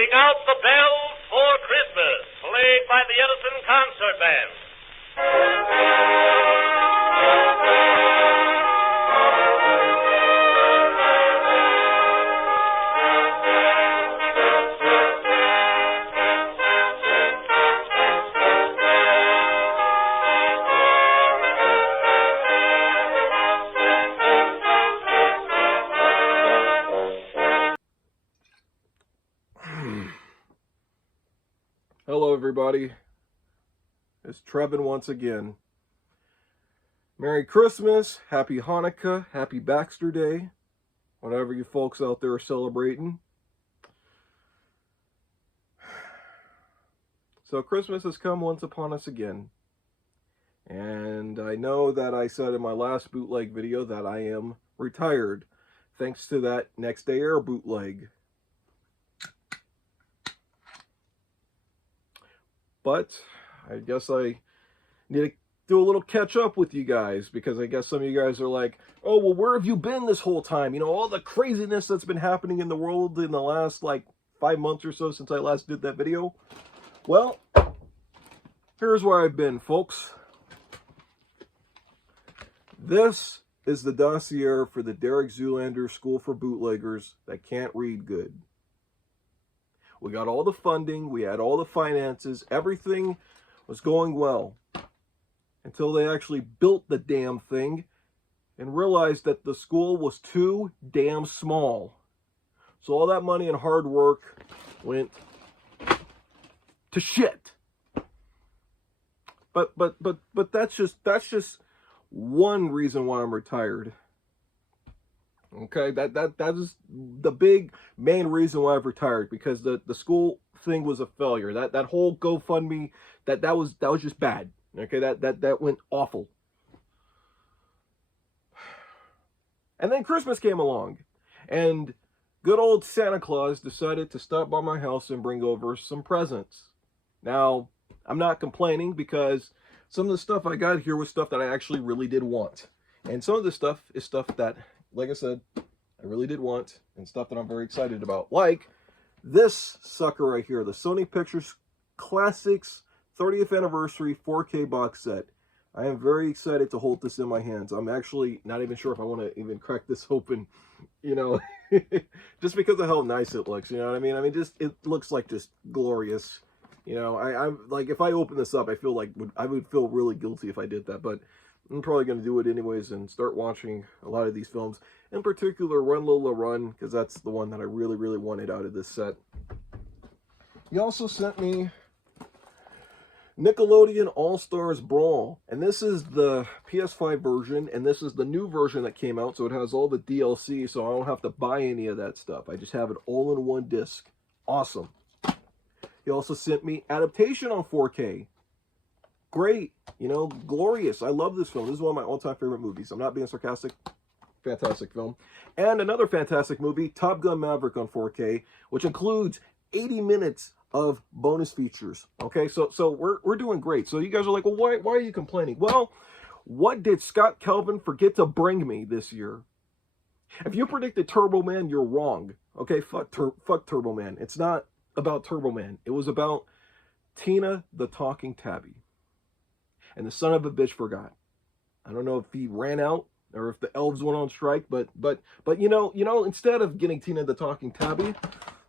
Ring out the bells for Christmas, played by the Edison Concert Band. Hello everybody, it's Trevin once again. Merry Christmas, Happy Hanukkah, Happy Baxter Day, whatever you folks out there are celebrating. So Christmas has come once upon us again. And I know that I said in my last bootleg video that I am retired, thanks to that Next Day Air bootleg. But I guess I need to do a little catch up with you guys, because I guess some of you guys are like, oh, well, where have you been this whole time? You know, all the craziness that's been happening in the world in the last, 5 months or so since I last did that video. Well, here's where I've been, folks. This is the dossier for the Derek Zoolander School for Bootleggers that can't read good. We got all the funding, we had all the finances, everything was going well. Until they actually built the damn thing and realized that the school was too damn small. So all that money and hard work went to shit. But that's just one reason why I'm retired. Okay, that is the big main reason why I've retired, because the school thing was a failure. That whole GoFundMe, that was just bad. Okay, that went awful. And then Christmas came along, and good old Santa Claus decided to stop by my house and bring over some presents. Now, I'm not complaining, because some of the stuff I got here was stuff that I actually really did want. And some of the stuff is stuff that, like I said, I really did want, and stuff that I'm very excited about. Like this sucker right here, the Sony Pictures Classics 30th Anniversary 4K box set. I am very excited to hold this in my hands. I'm actually not even sure if I want to even crack this open, you know, just because of how nice it looks, you know what I mean? I mean, it looks like just glorious. You know, I'm like, if I open this up, I feel like I would feel really guilty if I did that, but I'm probably going to do it anyways and start watching a lot of these films. In particular, Run Lola Run, because that's the one that I really, really wanted out of this set. He also sent me Nickelodeon All-Stars Brawl. And this is the PS5 version, and this is the new version that came out, so it has all the DLC, so I don't have to buy any of that stuff. I just have it all in one disc. Awesome. He also sent me Adaptation on 4K. Great, you know, glorious. I love this film. This is one of my all-time favorite movies. I'm not being sarcastic. Fantastic film. And another fantastic movie, Top Gun Maverick on 4K, which includes 80 minutes of bonus features. Okay, so we're doing great. So you guys are like, well, why are you complaining? Well, what did Scott Kelvin forget to bring me this year? If you predicted Turbo Man, you're wrong. Okay, fuck Turbo Man. It's not about Turbo Man. It was about Tina the Talking Tabby. And the son of a bitch forgot. I don't know if he ran out or if the elves went on strike, but you know, instead of getting Tina the Talking Tabby,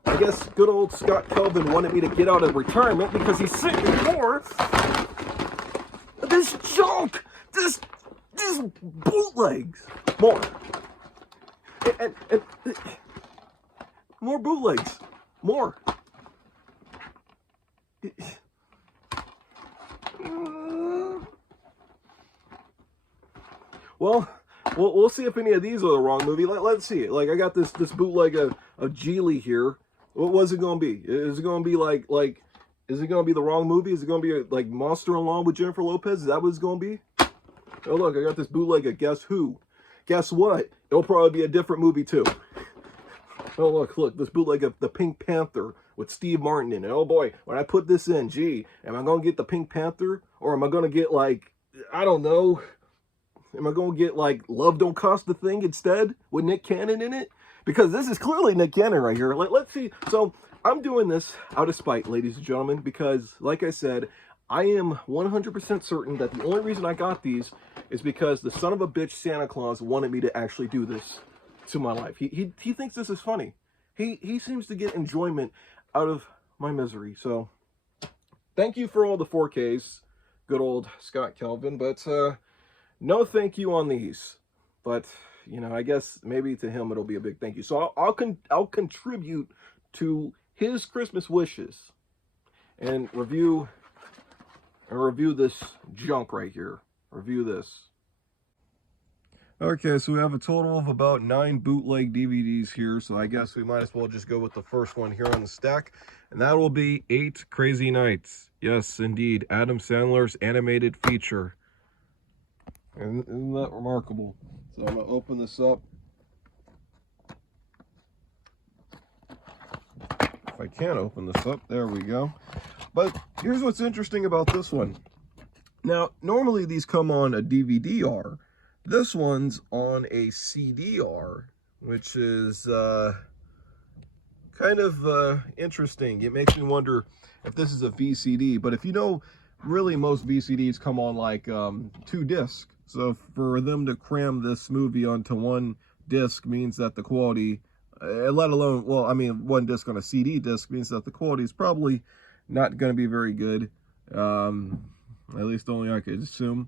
I guess good old Scott Kelvin wanted me to get out of retirement because he's sent me more this junk, this bootlegs, more, and more bootlegs, more. Well, we'll see if any of these are the wrong movie. Let's see it. Like, I got this bootleg of Geely here. What was it going to be? Is it going to be like, is it going to be the wrong movie? Is it going to be like Monster Along with Jennifer Lopez? Is that what it's going to be? Oh, look, I got this bootleg of Guess Who. Guess what? It'll probably be a different movie, too. Oh, look, this bootleg of the Pink Panther with Steve Martin in it. Oh, boy, when I put this in, gee, am I going to get the Pink Panther? Or am I going to get, like, I don't know, am I going to get, like, Love Don't Cost a Thing instead with Nick Cannon in it? because this is clearly Nick Cannon right here. Let's see. So I'm doing this out of spite, ladies and gentlemen, because like I said, I am 100% certain that the only reason I got these is because the son of a bitch Santa Claus wanted me to actually do this to my life. He thinks this is funny. He seems to get enjoyment out of my misery. So thank you for all the 4Ks, good old Scott Kelvin, but no thank you on these. But you know, I guess maybe to him it'll be a big thank you. So I'll contribute to his Christmas wishes and review this junk right here. Review this. Okay, so we have a total of about 9 bootleg DVDs here, so I guess we might as well just go with the first one here on the stack, and that will be 8 Crazy Nights. Yes, indeed, Adam Sandler's animated feature. And isn't that remarkable? So I'm going to open this up. If I can open this up, there we go. But here's what's interesting about this one. Now, normally these come on a DVD-R. This one's on a CD-R, which is kind of interesting. It makes me wonder if this is a VCD. But if you know, really most VCDs come on like 2 discs. So for them to cram this movie onto 1 disc means that the quality, let alone, well, I mean, 1 disc on a CD disc means that the quality is probably not going to be very good. At least only I could assume.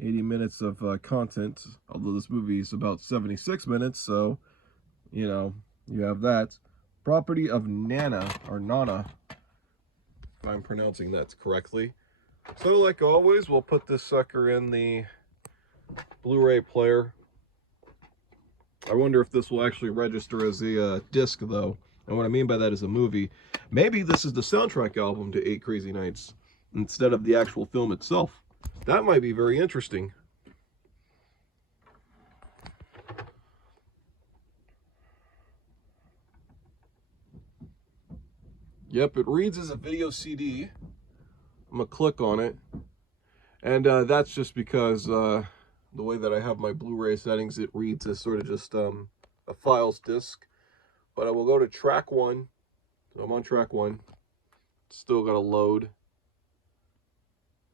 80 minutes of content, although this movie is about 76 minutes, so, you know, you have that. Property of Nana, or Nana, if I'm pronouncing that correctly. So, like always, we'll put this sucker in the Blu-ray player. I wonder if this will actually register as a disc, though. And what I mean by that is a movie. Maybe this is the soundtrack album to 8 Crazy Nights, instead of the actual film itself. That might be very interesting. Yep, it reads as a video CD. I'm going to click on it. And that's just because the way that I have my Blu-ray settings, it reads as sort of just a files disc. But I will go to track 1. So I'm on track 1. Still got to load.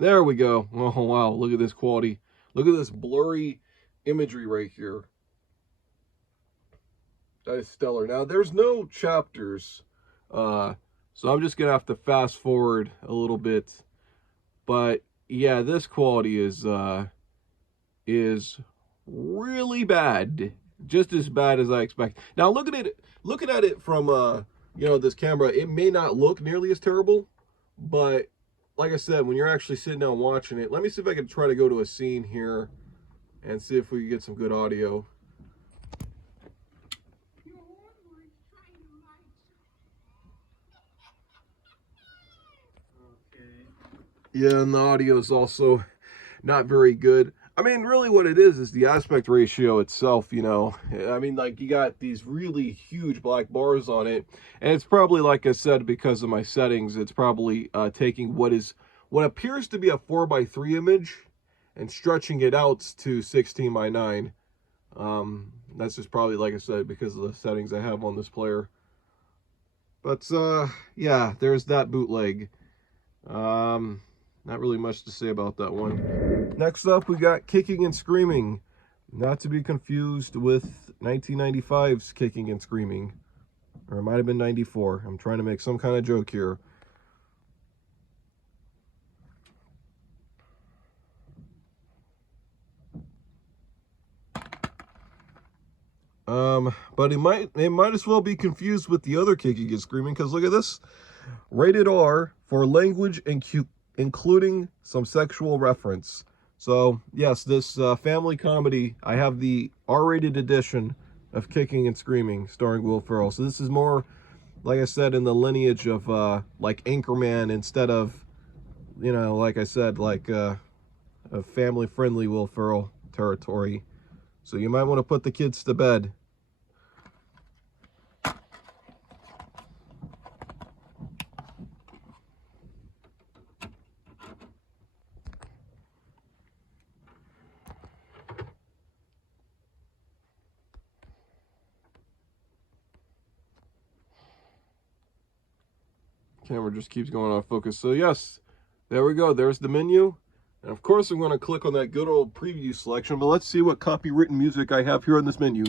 There we go. Oh, wow. Look at this quality. Look at this blurry imagery right here. That is stellar. Now, there's no chapters. So I'm just going to have to fast forward a little bit. But, yeah, this quality is really bad. Just as bad as I expect. Now, looking at it from, you know, this camera, it may not look nearly as terrible. But like I said, when you're actually sitting down watching it, let me see if I can try to go to a scene here and see if we can get some good audio. Yeah, and the audio is also not very good. I mean, really what it is the aspect ratio itself, you know. I mean, like, you got these really huge black bars on it, and it's probably, like I said, because of my settings, it's probably taking what appears to be a 4:3 image and stretching it out to 16:9. That's just probably, like I said, because of the settings I have on this player. But, yeah, there's that bootleg. Not really much to say about that one. Next up, we got Kicking and Screaming. Not to be confused with 1995's Kicking and Screaming. Or it might have been 94. I'm trying to make some kind of joke here. But it might as well be confused with the other Kicking and Screaming, because look at this. Rated R for language including some sexual reference. So, yes, this family comedy, I have the R-rated edition of Kicking and Screaming, starring Will Ferrell. So this is more, like I said, in the lineage of, like, Anchorman, instead of, you know, like I said, like, a family-friendly Will Ferrell territory. So you might want to put the kids to bed. Camera just keeps going off focus. So yes, there we go. There's the menu. And of course I'm going to click on that good old preview selection, but let's see what copywritten music I have here on this menu.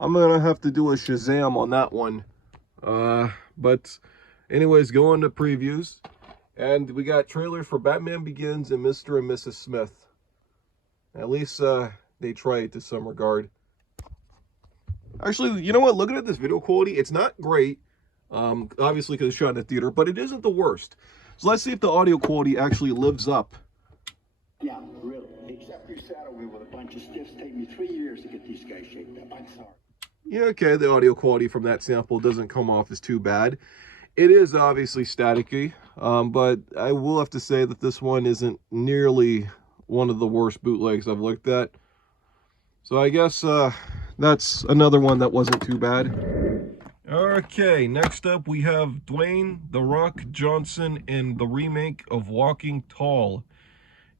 I'm going to have to do a Shazam on that one. But anyways, go into previews. And we got trailers for Batman Begins and Mr. and Mrs. Smith. At least they try it to some regard. Actually, you know what? Looking at this video quality, it's not great. Obviously because it's shot in the theater, but it isn't the worst. So let's see if the audio quality actually lives up. Yeah, really. Except you saddled me with a bunch of stiffs. Take me 3 years to get these guys shaped up. I'm sorry. Yeah, okay, the audio quality from that sample doesn't come off as too bad. It is obviously staticky, but I will have to say that this one isn't nearly one of the worst bootlegs I've looked at. So I guess that's another one that wasn't too bad. Okay, next up we have Dwayne "The Rock" Johnson in the remake of Walking Tall.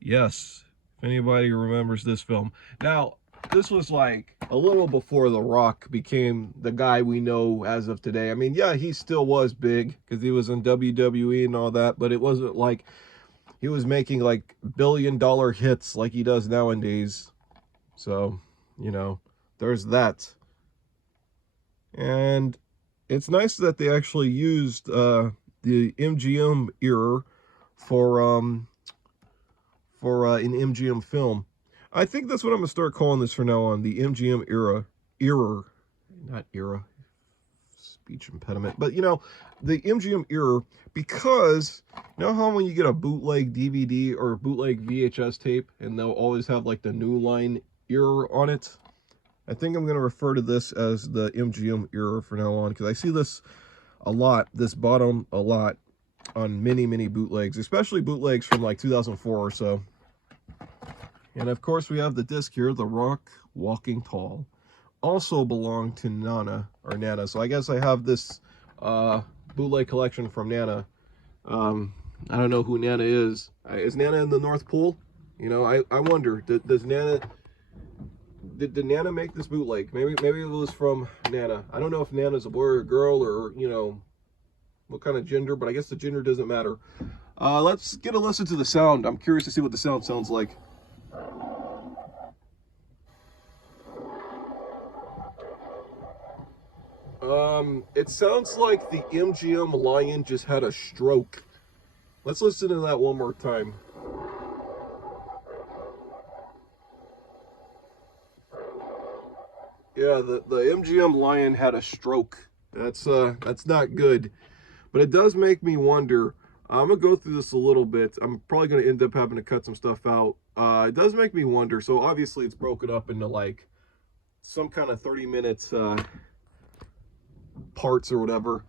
Yes, if anybody remembers this film. Now, this was like a little before The Rock became the guy we know as of today. I mean, yeah, he still was big because he was in WWE and all that, but it wasn't like he was making like billion-dollar hits like he does nowadays. So, you know, there's that. And it's nice that they actually used the MGM era for an MGM film. I think that's what I'm gonna start calling this from now on, the MGM era, not era, speech impediment, but you know, the MGM era, because you know how when you get a bootleg DVD or bootleg VHS tape and they'll always have like the New Line era on it? I think I'm going to refer to this as the MGM era from now on, because I see this a lot, this bottom a lot on many bootlegs, especially bootlegs from like 2004 or so. And of course we have the disc here, The Rock Walking Tall. Also belonged to Nana. So I guess I have this bootleg collection from Nana. I don't know who Nana is. Is Nana in the North Pole? You know, I wonder, does Nana... Did Nana make this bootleg? Maybe it was from Nana. I don't know if Nana's a boy or a girl, or, you know, what kind of gender, but I guess the gender doesn't matter. Let's get a listen to the sound. I'm curious to see what the sound sounds like. It sounds like the MGM lion just had a stroke. Let's listen to that one more time. Yeah, the MGM lion had a stroke. That's not good. But it does make me wonder. I'm going to go through this a little bit. I'm probably going to end up having to cut some stuff out. It does make me wonder. So obviously it's broken up into like some kind of 30 minutes parts or whatever.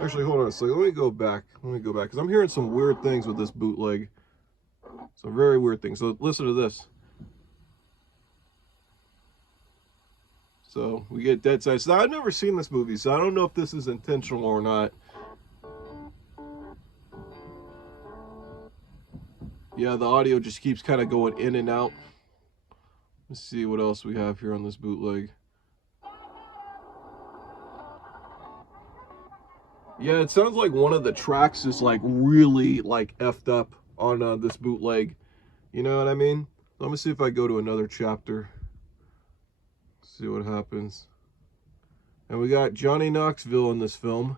Actually, hold on a second. Let me go back because I'm hearing some weird things with this bootleg. Some very weird things. So listen to this. So we get dead silence. Now, I've never seen this movie, so I don't know if this is intentional or not. Yeah, the audio just keeps kind of going in and out. Let's see what else we have here on this bootleg. Yeah, it sounds like one of the tracks is like really like effed up on this bootleg. You know what I mean? Let me see if I go to another chapter. See what happens. And we got Johnny Knoxville in this film.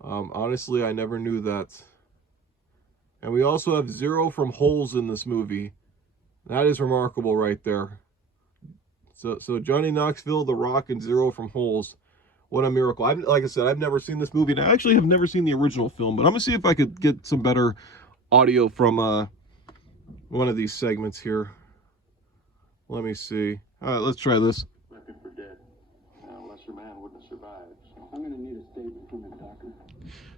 Honestly, I never knew that. And we also have Zero from Holes in this movie. That is remarkable right there. So Johnny Knoxville, The Rock, and Zero from Holes. What a miracle. Like I said, I've never seen this movie. And I actually have never seen the original film. But I'm going to see if I could get some better audio from one of these segments here. Let me see. All right, let's try this. For dead. Unless your man wouldn't have survived. So I'm going to need a statement from him, doctor.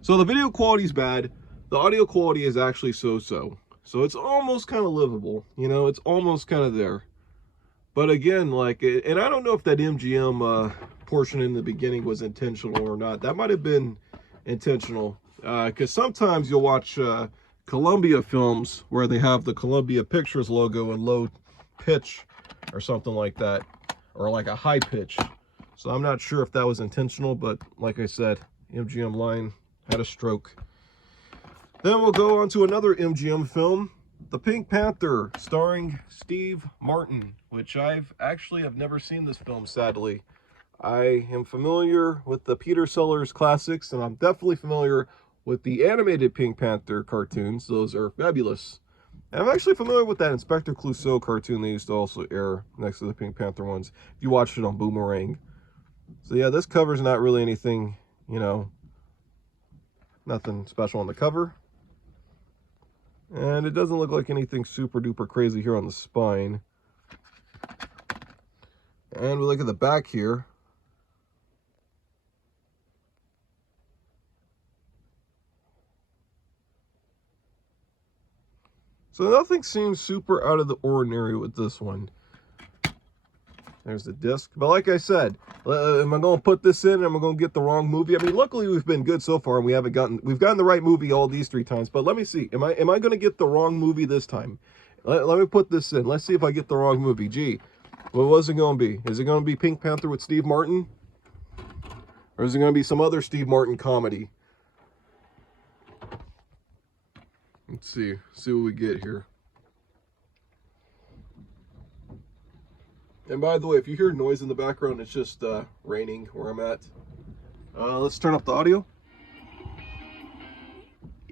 So the video quality is bad. The audio quality is actually so-so. So it's almost kind of livable. You know, it's almost kind of there. But again, like, and I don't know if that MGM portion in the beginning was intentional or not. That might have been intentional. Because sometimes you'll watch Columbia films where they have the Columbia Pictures logo in low pitch. or something like that, or like a high pitch. So I'm not sure if that was intentional, but like I said, MGM line had a stroke. Then we'll go on to another MGM film, The Pink Panther, starring Steve Martin, which I've never seen this film, sadly. I am familiar with the Peter Sellers classics, and I'm definitely familiar with the animated Pink Panther cartoons. Those are fabulous. And I'm actually familiar with that Inspector Clouseau cartoon they used to also air next to the Pink Panther ones, if you watched it on Boomerang. So yeah, this cover's not really anything, you know, nothing special on the cover. And it doesn't look like anything super duper crazy here on the spine. And we look at the back here. So nothing seems super out of the ordinary with this one. There's the disc. But like I said, am I going to put this in and am I going to get the wrong movie? I mean, luckily we've been good so far and we've gotten the right movie all these 3 times. But let me see. Am I going to get the wrong movie this time? Let me put this in. Let's see if I get the wrong movie. Gee, what was it going to be? Is it going to be Pink Panther with Steve Martin? Or is it going to be some other Steve Martin comedy? Let's see what we get here. And by the way, if you hear noise in the background, it's just raining where I'm at. Let's turn up the audio.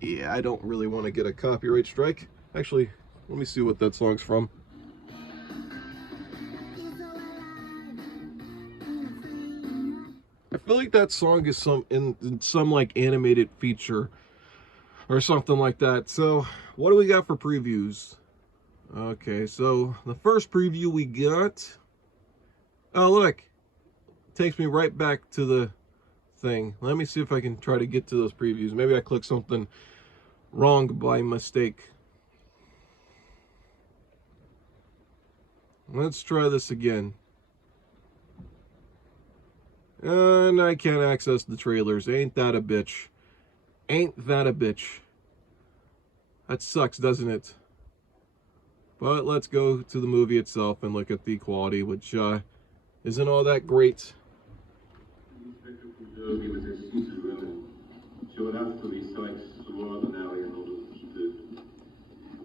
Yeah, I don't really want to get a copyright strike. Actually, let me see what that song's from. I feel like that song is in some like animated feature or something like that. So, what do we got for previews? Okay, so the first preview we got. Oh, look. Takes me right back to the thing. Let me see if I can try to get to those previews. Maybe I clicked something wrong by mistake. Let's try this again. And I can't access the trailers. Ain't that a bitch? Ain't that a bitch? That sucks, doesn't it? But let's go to the movie itself and look at the quality, which isn't all that great.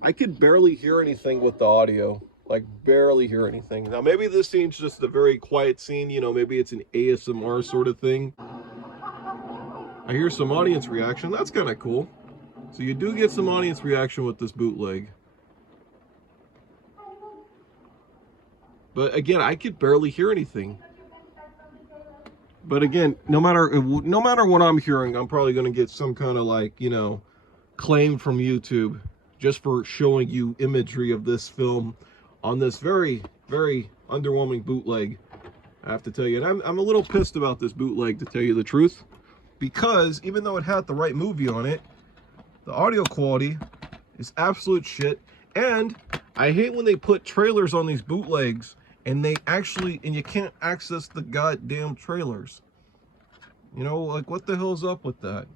I could barely hear anything with the audio. Like, barely hear anything. Now, maybe this scene's just a very quiet scene. You know, maybe it's an ASMR sort of thing. I hear some audience reaction. That's kind of cool. So you do get some audience reaction with this bootleg. But again, I could barely hear anything. But again, no matter what I'm hearing, I'm probably going to get some kind of, like, you know, claim from YouTube just for showing you imagery of this film on this very, very underwhelming bootleg, I have to tell you. And I'm a little pissed about this bootleg, to tell you the truth, because even though it had the right movie on it, the audio quality is absolute shit. And I hate when they put trailers on these bootlegs and you can't access the goddamn trailers. You know, like, what the hell's up with that?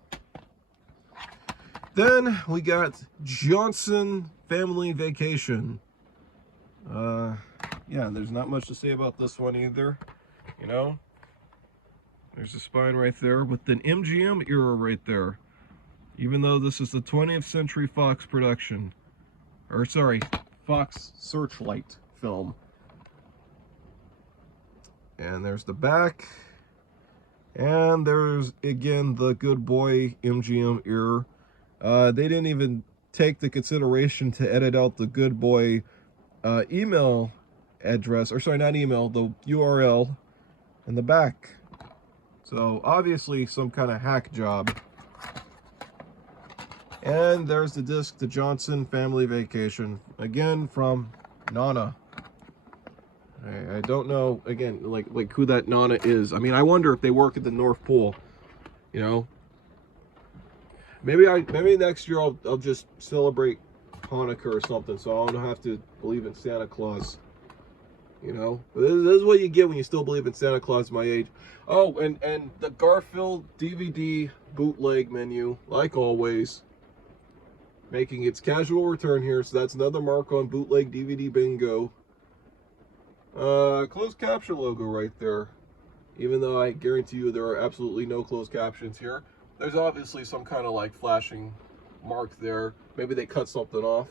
Then we got Johnson Family Vacation. Yeah, there's not much to say about this one either. You know, there's the spine right there with an MGM era right there. Even though this is the 20th Century Fox production. Or, sorry, Fox Searchlight film. And there's the back. And there's, again, the good boy MGM error. They didn't even take the consideration to edit out the good boy email address. Or, sorry, not email, the URL in the back. So, obviously, some kind of hack job. And there's the disc, The Johnson Family Vacation. Again, from Nana. I don't know, again, like who that Nana is. I mean, I wonder if they work at the North Pole, you know. Maybe next year I'll just celebrate Hanukkah or something, so I don't have to believe in Santa Claus. You know, but this is what you get when you still believe in Santa Claus my age. Oh, and the Garfield DVD bootleg menu, like always, making its casual return here. So that's another mark on bootleg DVD bingo. Closed caption logo right there. Even though I guarantee you there are absolutely no closed captions here. There's obviously some kind of like flashing mark there. Maybe they cut something off.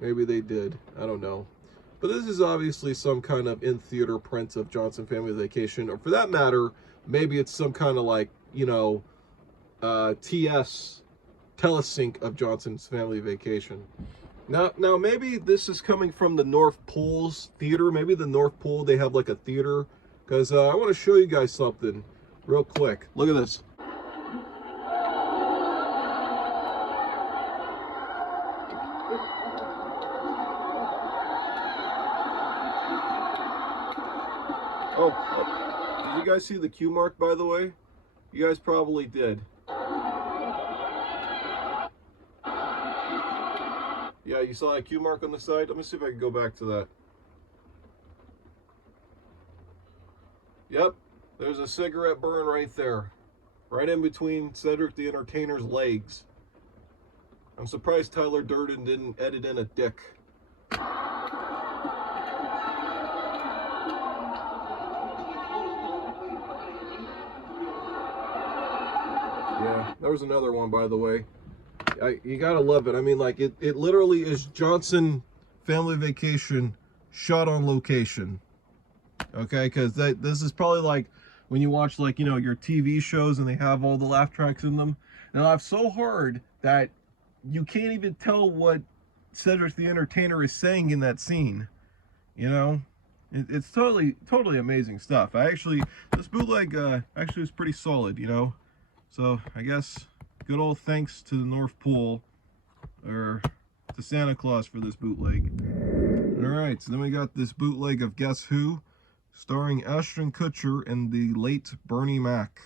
Maybe they did. I don't know. But this is obviously some kind of in-theater print of Johnson Family Vacation. Or for that matter, maybe it's some kind of like, you know, TS telesync of Johnson's Family Vacation. Now maybe this is coming from the North Pole's theater. Maybe the North Pole, they have like a theater. Because I want to show you guys something real quick. Look at this. Oh, did you guys see the Q mark, by the way? You guys probably did. Yeah, you saw that Q mark on the side? Let me see if I can go back to that. Yep, there's a cigarette burn right there. Right in between Cedric the Entertainer's legs. I'm surprised Tyler Durden didn't edit in a dick. Yeah, there was another one, by the way. You gotta love it. I mean, like, it literally is Johnson Family Vacation shot on location. Okay, because this is probably like when you watch, like, you know, your TV shows and they have all the laugh tracks in them. They laugh so hard that you can't even tell what Cedric the Entertainer is saying in that scene. You know, it's totally amazing stuff. This bootleg actually is pretty solid, you know. So I guess good old thanks to the North Pole, or to Santa Claus, for this bootleg. Alright, so then we got this bootleg of Guess Who, starring Ashton Kutcher and the late Bernie Mac.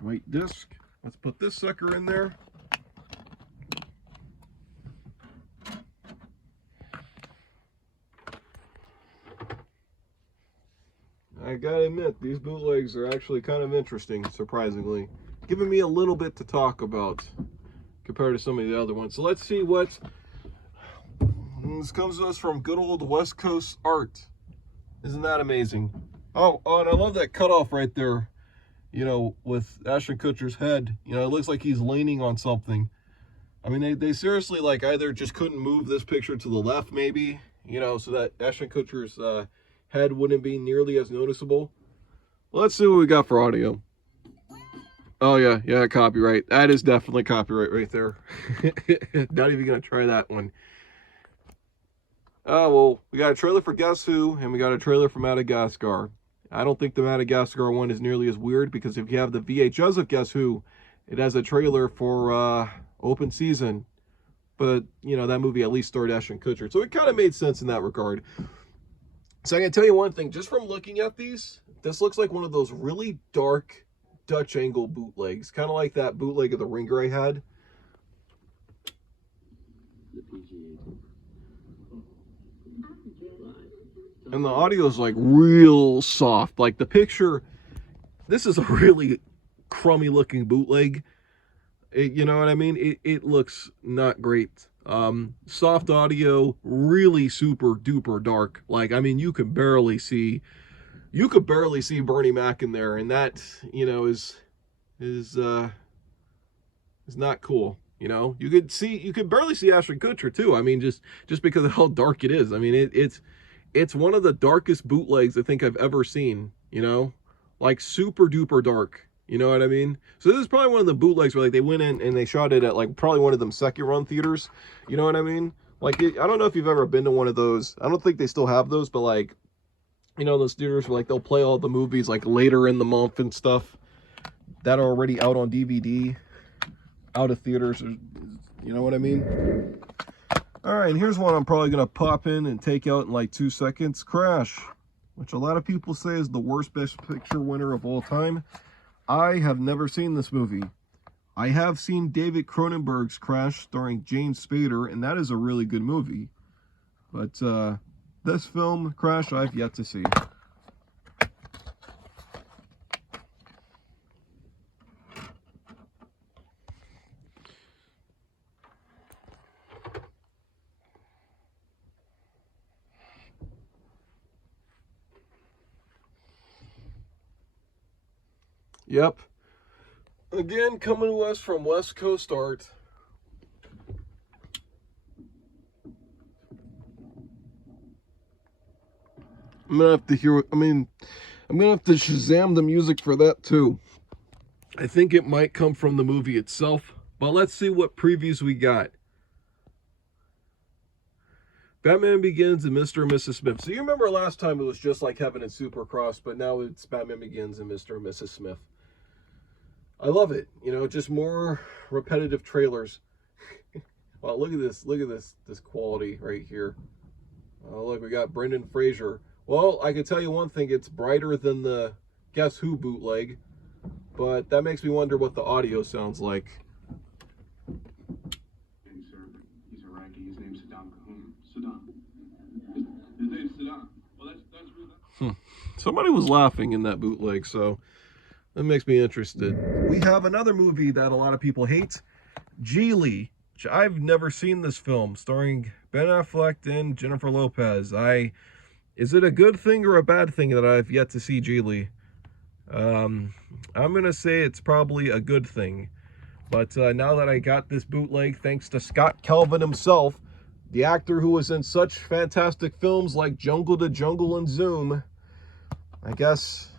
White disc. Let's put this sucker in there. I gotta admit, these bootlegs are actually kind of interesting, surprisingly. Giving me a little bit to talk about compared to some of the other ones. So let's see what... This comes to us from good old West Coast Art. Isn't that amazing? Oh, and I love that cutoff right there, you know, with Ashton Kutcher's head. You know, it looks like he's leaning on something. I mean, they seriously, like, either just couldn't move this picture to the left, maybe, you know, so that Ashton Kutcher's head wouldn't be nearly as noticeable. Well, let's see what we got for audio. Oh yeah, copyright. That is definitely copyright right there. Not even gonna try that one. Oh, well, we got a trailer for Guess Who, and we got a trailer for Madagascar. I don't think the Madagascar one is nearly as weird, because if you have the VHS of Guess Who, it has a trailer for open season. But, you know, that movie at least starred Ashton Kutcher, so it kind of made sense in that regard. So I can tell you one thing, just from looking at these, this looks like one of those really dark Dutch angle bootlegs, kind of like that bootleg of The Ringer I had. And the audio is like real soft. Like the picture, this is a really crummy looking bootleg. You know what I mean? It looks not great. Soft audio, really super duper dark. Like, I mean, you could barely see Bernie Mac in there, and that, you know, is not cool. You know, you could barely see Ashton Kutcher too. I mean, just because of how dark it is. I mean, it's one of the darkest bootlegs I think I've ever seen. You know, like super duper dark. You know what I mean? So this is probably one of the bootlegs where, like, they went in and they shot it at, like, probably one of them second run theaters. You know what I mean? Like, I don't know if you've ever been to one of those. I don't think they still have those, but, like, you know, those theaters where, like, they'll play all the movies, like, later in the month and stuff that are already out on DVD, out of theaters. You know what I mean? All right, and here's one I'm probably going to pop in and take out in, like, 2 seconds. Crash, which a lot of people say is the worst Best Picture winner of all time. I have never seen this movie. I have seen David Cronenberg's Crash starring James Spader, and that is a really good movie. But this film, Crash, I've yet to see. Yep. Again, coming to us from West Coast Art. I'm gonna have to hear. I'm gonna have to Shazam the music for that too. I think it might come from the movie itself, but let's see what previews we got. Batman Begins and Mr. and Mrs. Smith. So you remember last time it was just like Heaven and Supercross, but now it's Batman Begins and Mr. and Mrs. Smith. I love it. You know, just more repetitive trailers. Wow, look at this. Look at this quality right here. Oh, look, we got Brendan Fraser. Well, I can tell you one thing. It's brighter than the Guess Who bootleg, but that makes me wonder what the audio sounds like. He's Iraqi. His name's Saddam. Saddam. His name's Saddam. Well, that's real. Somebody was laughing in that bootleg, so that makes me interested. We have another movie that a lot of people hate, Geely. I've never seen this film, starring Ben Affleck and Jennifer Lopez. Is it a good thing or a bad thing that I've yet to see Geely? I'm gonna say it's probably a good thing. But now that I got this bootleg, thanks to Scott Calvin himself, the actor who was in such fantastic films like Jungle to Jungle and Zoom, I guess,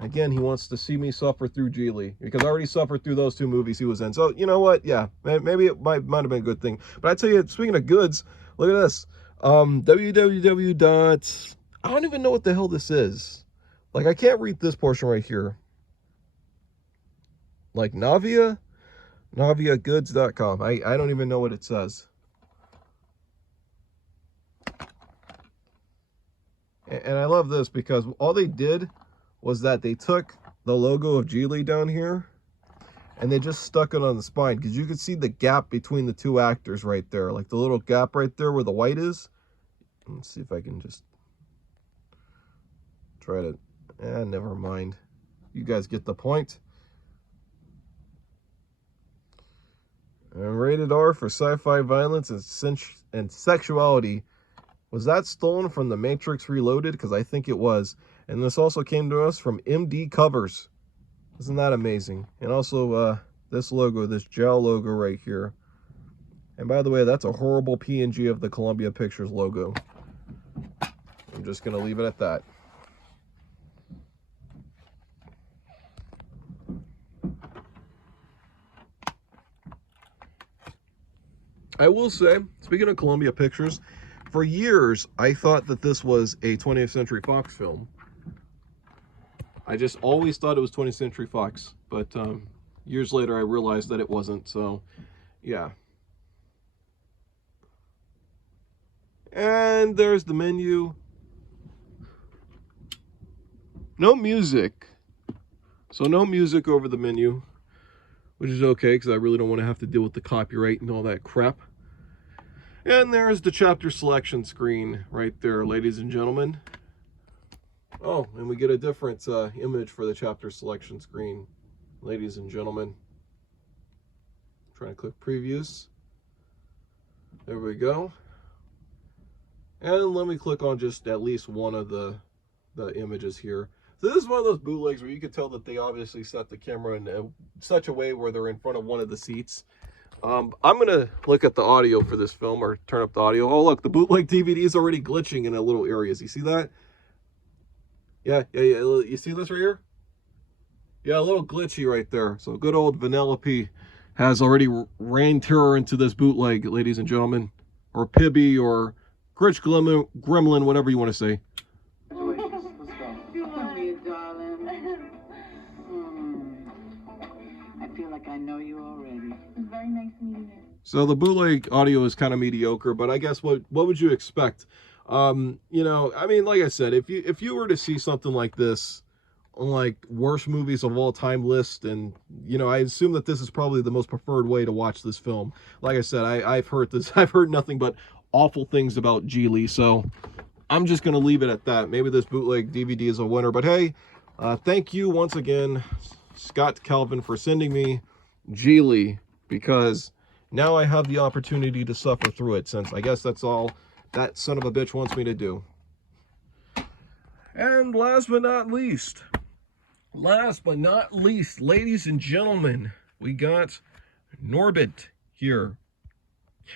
again, he wants to see me suffer through Geely, because I already suffered through those two movies he was in. So, you know what? Yeah, maybe it might have been a good thing. But I tell you, speaking of goods, look at this. www. I don't even know what the hell this is. Like, I can't read this portion right here. Like, naviagoods.com. I don't even know what it says. And I love this because all they did was that they took the logo of Geely down here and they just stuck it on the spine, because you can see the gap between the two actors right there, like the little gap right there where the white is. Let's see if I can just try to, never mind. You guys get the point. And rated R for sci-fi violence and sexuality. Was that stolen from The Matrix Reloaded? Because I think it was. And this also came to us from MD Covers. Isn't that amazing? And also this logo, this gel logo right here. And by the way, that's a horrible PNG of the Columbia Pictures logo. I'm just going to leave it at that. I will say, speaking of Columbia Pictures, for years I thought that this was a 20th Century Fox film. I just always thought it was 20th Century Fox, but years later I realized that it wasn't, so yeah. And there's the menu. No music. So no music over the menu, which is okay because I really don't want to have to deal with the copyright and all that crap. And there's the chapter selection screen right there, ladies and gentlemen. Oh, and we get a different image for the chapter selection screen, ladies and gentlemen. I'm trying to click previews. There we go. And let me click on just at least one of the images here. So this is one of those bootlegs where you can tell that they obviously set the camera in such a way where they're in front of one of the seats. I'm going to look at the audio for this film, or turn up the audio. Oh, look, the bootleg DVD is already glitching in a little areas. You see that? Yeah. You see this right here? Yeah, a little glitchy right there. So good old Vanellope has already ran terror into this bootleg, ladies and gentlemen. Or Pibby, or Gritch Gremlin, whatever you want to say. I know you already. It's very nice meeting you. So the bootleg audio is kind of mediocre, but I guess what would you expect? You know, I mean, like I said, if you were to see something like this on like worst movies of all time list, and you know, I assume that this is probably the most preferred way to watch this film. Like I said, I've heard nothing but awful things about Geely, so I'm just gonna leave it at that. Maybe this bootleg DVD is a winner, but hey, thank you once again, Scott Calvin, for sending me Geely, because now I have the opportunity to suffer through it, since I guess that's all that son of a bitch wants me to do. And last but not least, last but not least, ladies and gentlemen, we got Norbit here.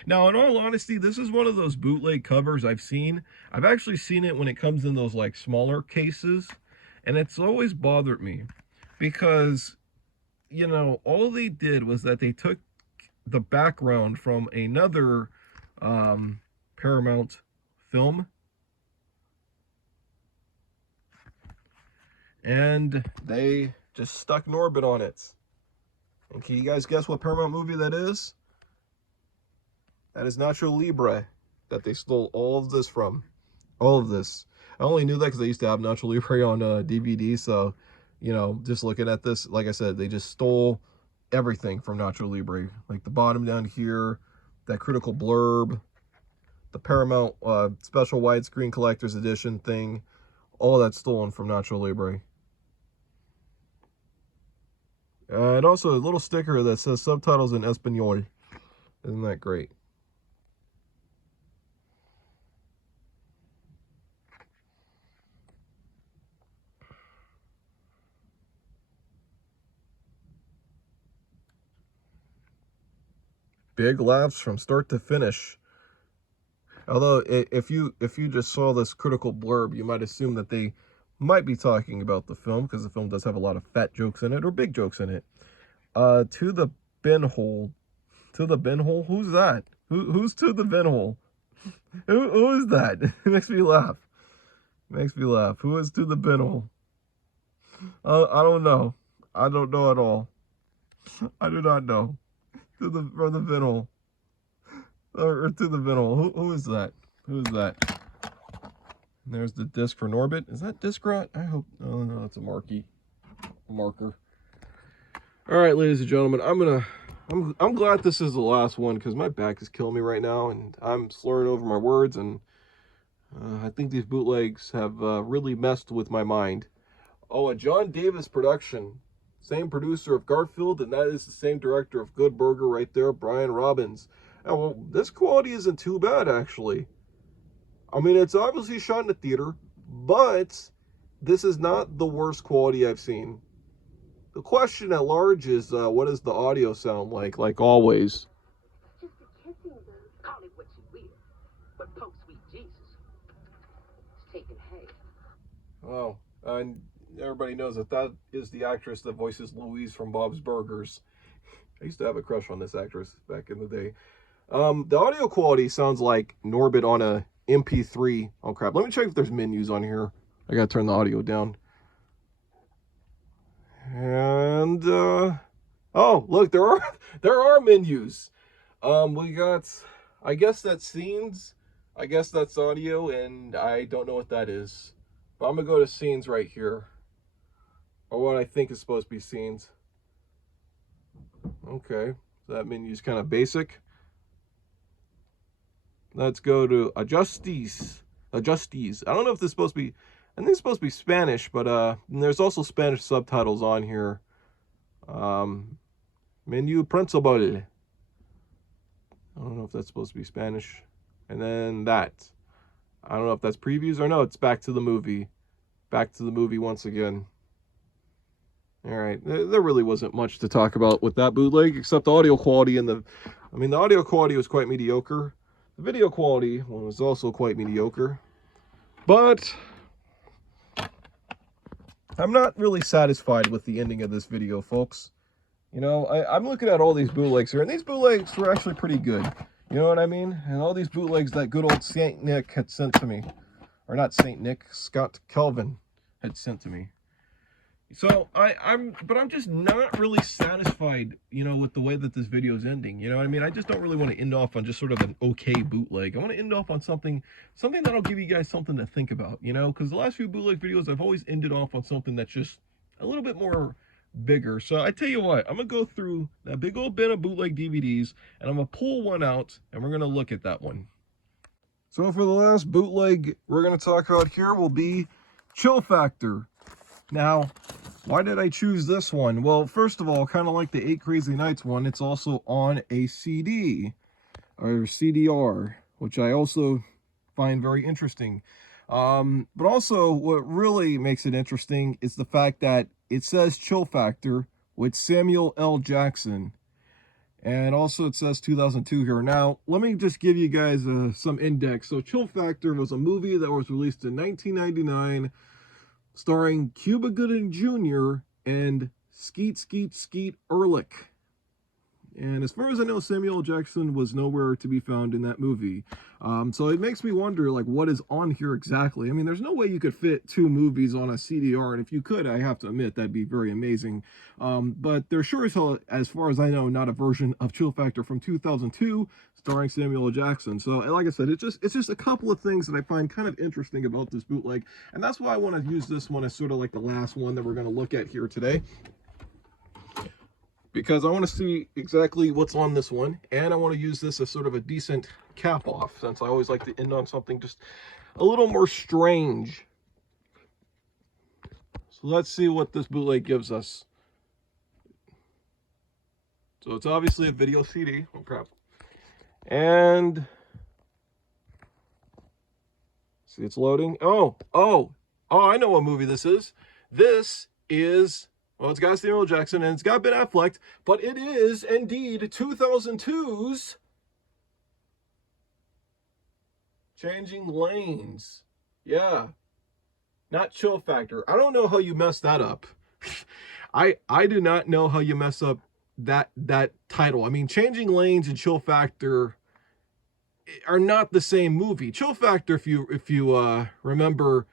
Now, in all honesty, this is one of those bootleg covers I've seen. I've actually seen it when it comes in those like smaller cases, and it's always bothered me because, you know, all they did was that they took the background from another Paramount film, and they just stuck Norbit on it. And can you guys guess what Paramount movie that is? That is Nacho Libre that they stole all of this from. All of this. I only knew that because I used to have Nacho Libre on DVD, so, you know, just looking at this, like I said, they just stole everything from Nacho Libre. Like the bottom down here, that critical blurb, the Paramount special widescreen collector's edition thing, all that's stolen from Nacho Libre. And also a little sticker that says subtitles in Espanol. Isn't that great? Big laughs from start to finish. Although, if you just saw this critical blurb, you might assume that they might be talking about the film, because the film does have a lot of fat jokes in it, or big jokes in it. To the bin hole. To the bin hole? Who's that? Who's to the bin hole? Who is that? It makes me laugh. It makes me laugh. Who is to the bin hole? I don't know. I don't know at all. I do not know. From the bin hole. Or to the bin hole. Who is that? Who is that? There's the disc for Norbit. Is that disc rot? I hope. Oh no, it's a marker. All right, ladies and gentlemen, I'm glad this is the last one because my back is killing me right now, and I'm slurring over my words, and I think these bootlegs have really messed with my mind. Oh, a John Davis production, same producer of Garfield, and that is the same director of Good Burger right there, Brian Robbins. And well, this quality isn't too bad actually. I mean, it's obviously shot in a theater, but this is not the worst quality I've seen. The question at large is, what does the audio sound like always? Just a kissing booth. Call it what you will. But poke sweet Jesus. It's taking hay. Oh, and everybody knows that is the actress that voices Louise from Bob's Burgers. I used to have a crush on this actress back in the day. The audio quality sounds like Norbit on a MP3. Oh crap, let me check if there's menus on here. I gotta turn the audio down. And oh look, there are menus. We got, I guess that's scenes, I guess that's audio, and I don't know what that is, but I'm gonna go to scenes right here, or what I think is supposed to be scenes. Okay, so that menu's kind of basic. Let's go to adjusties. I don't know if this is supposed to be, I think it's supposed to be Spanish, but there's also Spanish subtitles on here. Menu principal. I don't know if that's supposed to be Spanish. And then that. I don't know if that's previews or no, it's back to the movie. Back to the movie once again. Alright, there really wasn't much to talk about with that bootleg, except the audio quality and the audio quality was quite mediocre. The video quality was also quite mediocre. But I'm not really satisfied with the ending of this video, folks. You know, I'm looking at all these bootlegs here, and these bootlegs were actually pretty good. You know what I mean? And all these bootlegs that good old Saint Nick had sent to me. Or not Saint Nick, Scott Kelvin had sent to me. So, I'm just not really satisfied, you know, with the way that this video is ending. You know what I mean? I just don't really want to end off on just sort of an okay bootleg. I want to end off on something that'll give you guys something to think about, you know? Because the last few bootleg videos, I've always ended off on something that's just a little bit more bigger. So, I tell you what, I'm going to go through that big old bin of bootleg DVDs, and I'm going to pull one out, and we're going to look at that one. So, for the last bootleg we're going to talk about here will be Chill Factor. Now, why did I choose this one? Well, first of all, kind of like the 8 Crazy Nights one, it's also on a CD, or CDR, which I also find very interesting. But also what really makes it interesting is the fact that it says Chill Factor with Samuel L. Jackson. And also it says 2002 here. Now, let me just give you guys some index. So Chill Factor was a movie that was released in 1999 starring Cuba Gooding Jr. and Skeet Ulrich. And as far as I know, Samuel L. Jackson was nowhere to be found in that movie. So it makes me wonder, like, what is on here exactly? I mean, there's no way you could fit 2 movies on a CDR, and if you could, I have to admit, that'd be very amazing. But there's sure as hell, as far as I know, not a version of Chill Factor from 2002 starring Samuel L. Jackson. So, like I said, it's just a couple of things that I find kind of interesting about this bootleg, and that's why I want to use this one as sort of like the last one that we're going to look at here today, because I want to see exactly what's on this one, and I want to use this as sort of a decent cap off, since I always like to end on something just a little more strange. So let's see what this bootleg gives us. So it's obviously a video CD. Oh crap. And see, it's loading. Oh, I know what movie this is. This is, well, it's got Samuel L. Jackson and it's got Ben Affleck, but it is indeed 2002's Changing Lanes. Yeah. Not Chill Factor. I don't know how you messed that up. I do not know how you mess up that title. I mean, Changing Lanes and Chill Factor are not the same movie. Chill Factor, if you remember,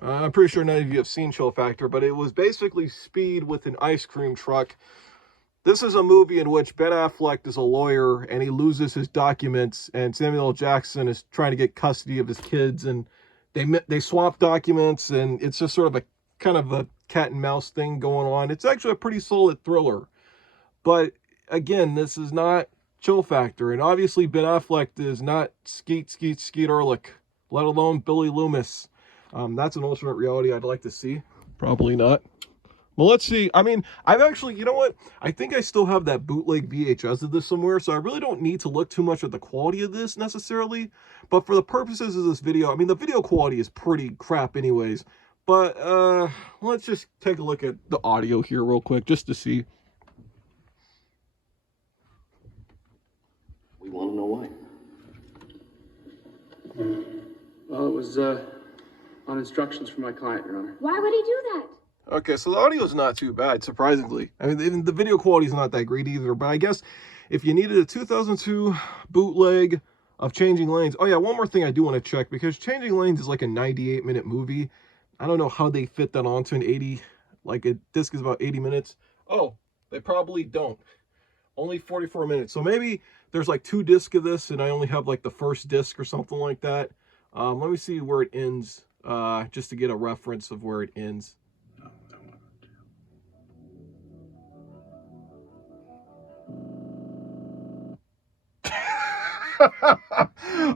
I'm pretty sure none of you have seen Chill Factor, but it was basically Speed with an ice cream truck. This is a movie in which Ben Affleck is a lawyer and he loses his documents, and Samuel L. Jackson is trying to get custody of his kids, and they swap documents, and it's just sort of a kind of a cat and mouse thing going on. It's actually a pretty solid thriller. But again, this is not Chill Factor, and obviously Ben Affleck is not Skeet Ulrich, let alone Billy Loomis. That's an alternate reality I'd like to see. Probably not. Well, let's see. I mean, I've actually, you know what? I think I still have that bootleg VHS of this somewhere, so I really don't need to look too much at the quality of this necessarily. But for the purposes of this video, I mean, the video quality is pretty crap anyways. But let's just take a look at the audio here real quick, just to see. We want to know why. Well, it was on instructions from my client, Your Honor. Why would he do that? Okay, so the audio is not too bad, surprisingly. I mean, the video quality is not that great either, but I guess if you needed a 2002 bootleg of Changing Lanes... Oh yeah, one more thing I do want to check, because Changing Lanes is like a 98-minute movie. I don't know how they fit that onto an 80... Like, a disc is about 80 minutes. Oh, they probably don't. Only 44 minutes. So maybe there's like 2 discs of this, and I only have like the first disc or something like that. Let me see where it ends, just to get a reference of where it ends.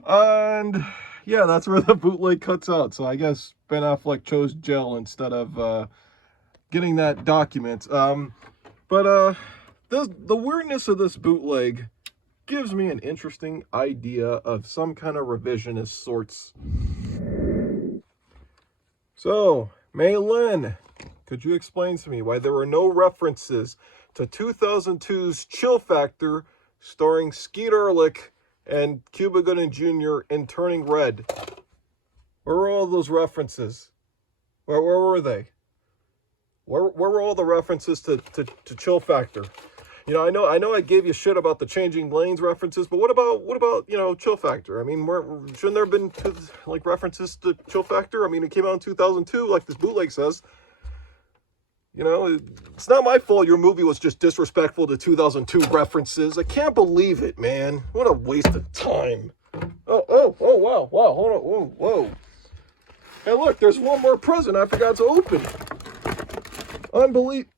And yeah, that's where the bootleg cuts out. So I guess Ben Affleck chose jail instead of getting that document. The weirdness of this bootleg gives me an interesting idea of some kind of revisionist sorts. So, Mei Lin, could you explain to me why there were no references to 2002's Chill Factor starring Skeet Ulrich and Cuba Gooding Jr. in Turning Red? Where were all those references? Where were they? Where were all the references to Chill Factor? You know, I know I gave you shit about the Changing Lanes references, but what about you know, Chill Factor? I mean, shouldn't there have been like references to Chill Factor? I mean, it came out in 2002, like this bootleg says. You know, it's not my fault your movie was just disrespectful to 2002 references. I can't believe it, man. What a waste of time. Oh, wow, hold on, whoa. Hey, look, there's one more present I forgot to open. Unbelievable.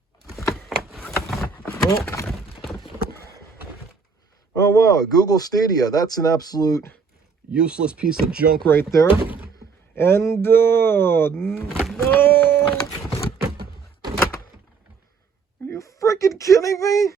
Oh, wow, Google Stadia. That's an absolute useless piece of junk right there. And, no! Are you freaking kidding me?